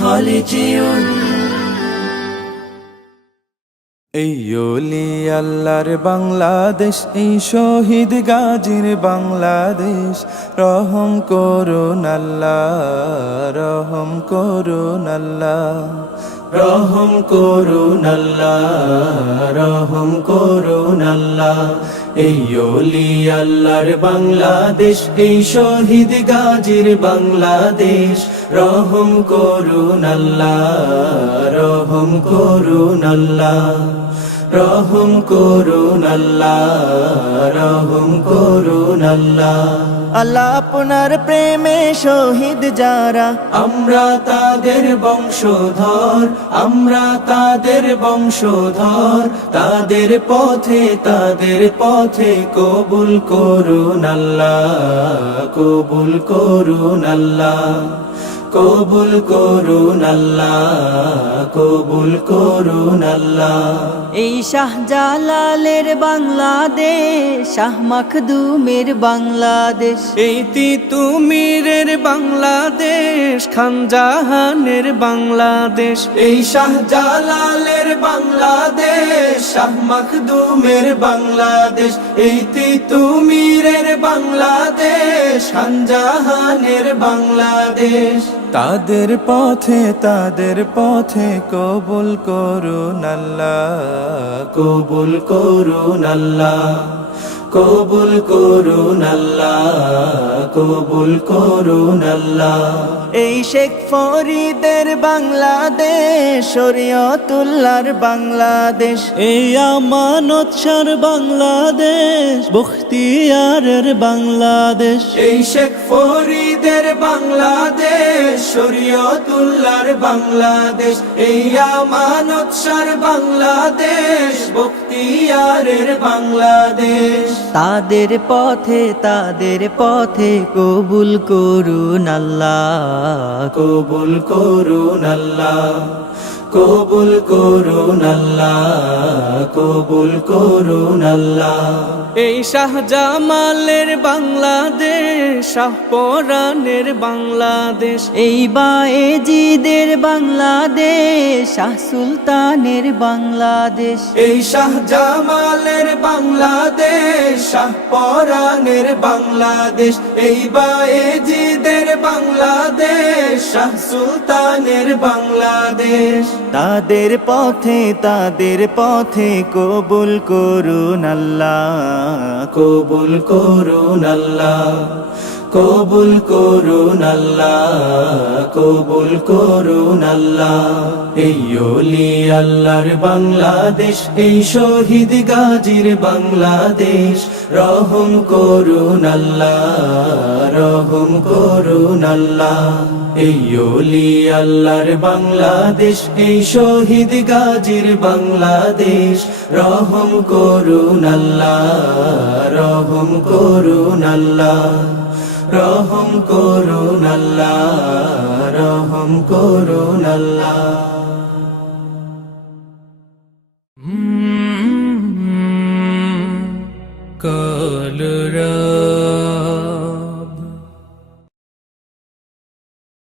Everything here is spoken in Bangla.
خالدون এই ওলি আল্লাহর বাংলাদেশ, এই শহীদ গাজীর বাংলাদেশ, রহম করুন আল্লাহ, রহম করুন আল্লাহ, রহম করুন আল্লাহ, রহম করুন আল্লাহ। এই ওলি আল্লাহর বাংলাদেশ, এই শহীদ গাজীর বাংলাদেশ, রহম করুন আল্লাহ, রহম করুন আল্লাহ, রহম করুন আল্লাহ, রহম করুন আল্লাহ। আল্লাহ আপনার প্রেমে শহীদ যারা, আমরা তাদের বংশধর, আমরা তাদের বংশধর, তাদের পথে কবুল করুন আল্লাহ, কবুল করুন আল্লাহ, কবুল করুন আল্লাহ, কবুল করুন আল্লাহ। এই শাহজালালের বাংলাদেশ, শাহ মাখদুমের বাংলাদেশ, এই তিতুমীরের বাংলাদেশ, খানজাহানের বাংলাদেশ, এই শাহজালালের বাংলাদেশ, শাহ মাখদুমের বাংলাদেশ, এই তিতুমীরের বাংলাদেশ, খানজাহানের বাংলাদেশ। তাদের পথে কবুল করুন আল্লাহ, কবুল করুন আল্লাহ, কবুল করুন আল্লাহ, কবুল করুন আল্লাহ। এই শেখ ফরিদের বাংলাদেশ, শরীয়তুল্লাহর বাংলাদেশ, এই আমানত শাহর বাংলাদেশ, বখতিয়ারের বাংলাদেশ, এই শেখ ফরিদের বাংলাদেশ, শরীয়তুল্লাহর বাংলাদেশ, এই আমানত শাহর বাংলাদেশ, বখতিয়ারের বাংলাদেশ। তাদের পথে কবুল করুন আল্লাহ, কবুল করুন আল্লাহ, কবুল করুন আল্লাহ, কবুল করুন আল্লাহ। এই শাহজামালের বাংলাদেশ, শাহপরানের বাংলাদেশ, এই বায়েজিদের বাংলাদেশ, শাহ সুলতানের বাংলাদেশ, এই শাহজামালের বাংলাদেশ, শাহপরানের বাংলাদেশ, এই বায়েজিদের বাংলাদেশ, শাহ সুলতানের বাংলাদেশ। তাদের পথে কবুল করুন আল্লাহ, কবুল করুন আল্লাহ, কবুল করুন আল্লাহ, কবুল করুন আল্লাহ। এই ওলি আল্লাহর বাংলাদেশ, এই শহীদ গাজীর বাংলাদেশ, রহম করুন আল্লাহ, রহম করুন আল্লাহ। এই ওলি আল্লাহর বাংলাদেশ, এই শহীদ গাজীর বাংলাদেশ, রহম করুন আল্লাহ, রহম করুন আল্লাহ, রহম করুন আল্লাহ, রহম করুন আল্লাহ।